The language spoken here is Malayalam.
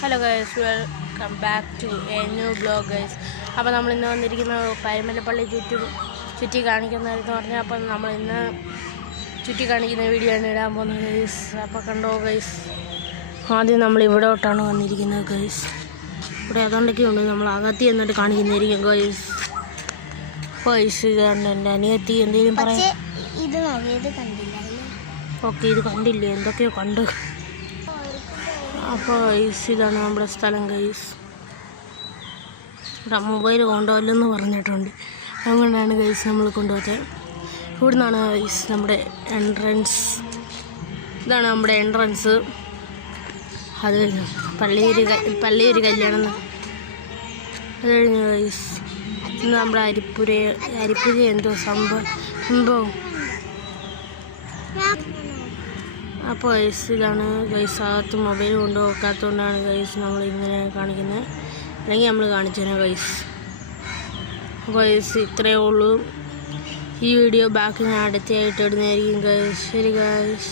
Hello guys, welcome back to a new blog guys. അപ്പോൾ നമ്മളിന്ന് വന്നിരിക്കുന്ന പൈമലപ്പള്ളി ചുറ്റി കാണിക്കുന്നതെന്ന് പറഞ്ഞാൽ അപ്പം നമ്മളിന്ന് ചുറ്റി കാണിക്കുന്ന വീഡിയോ ആണ് ഇടാൻ പോകുന്നത് ഗൈസ്. അപ്പോൾ കണ്ടോ ഗൈസ്, ആദ്യം നമ്മൾ ഇവിടോട്ടാണ് വന്നിരിക്കുന്നത് ഗൈസ്. ഇവിടെ അതുകൊണ്ടൊക്കെ ഉണ്ട്, നമ്മൾ അകത്തി എന്നിട്ട് കാണിക്കുന്നതായിരിക്കും ഗൈസ്. ഇതാണ് എൻ്റെ അനിയത്തി. എന്തെങ്കിലും പറയാം? ഓക്കെ, ഇത് കണ്ടില്ലേ? എന്തൊക്കെയോ കണ്ട്. അപ്പോൾ ഗൈസ്, ഇതാണ് നമ്മുടെ സ്ഥലം ഗൈസ്. ഇവിടെ മൊബൈൽ കൊണ്ടുപോകില്ലെന്ന് പറഞ്ഞിട്ടുണ്ട്, അങ്ങനെയാണ് ഗൈസ് നമ്മൾ കൊണ്ടുപോയത്. ഇവിടെ നിന്നാണ് ഗൈസ് നമ്മുടെ എൻട്രൻസ്. ഇതാണ് നമ്മുടെ എൻട്രൻസ്. അത് കഴിഞ്ഞു പള്ളിയൊരു കല്യാണം. അത് കഴിഞ്ഞു ഗൈസ്, ഇന്ന് നമ്മുടെ അരിപ്പുര എന്തോ സംഭവം. അപ്പോൾ ഗൈസ്, ഇതാണ് ഗൈസ്. അകത്ത് മൊബൈൽ കൊണ്ടുപോകാത്തതുകൊണ്ടാണ് ഗൈസ് നമ്മൾ ഇങ്ങനെ കാണിക്കുന്നത്, അല്ലെങ്കിൽ നമ്മൾ കാണിച്ചു തരാം ഗൈസ്. അപ്പോൾ ഗൈസ്, ഇത്രയേ ഉള്ളൂ. ഈ വീഡിയോ ബാക്കി ഞാൻ അടുത്തായിട്ട് ഇടുന്നതായിരിക്കും ഗൈസ്. ശരി ഗൈസ്.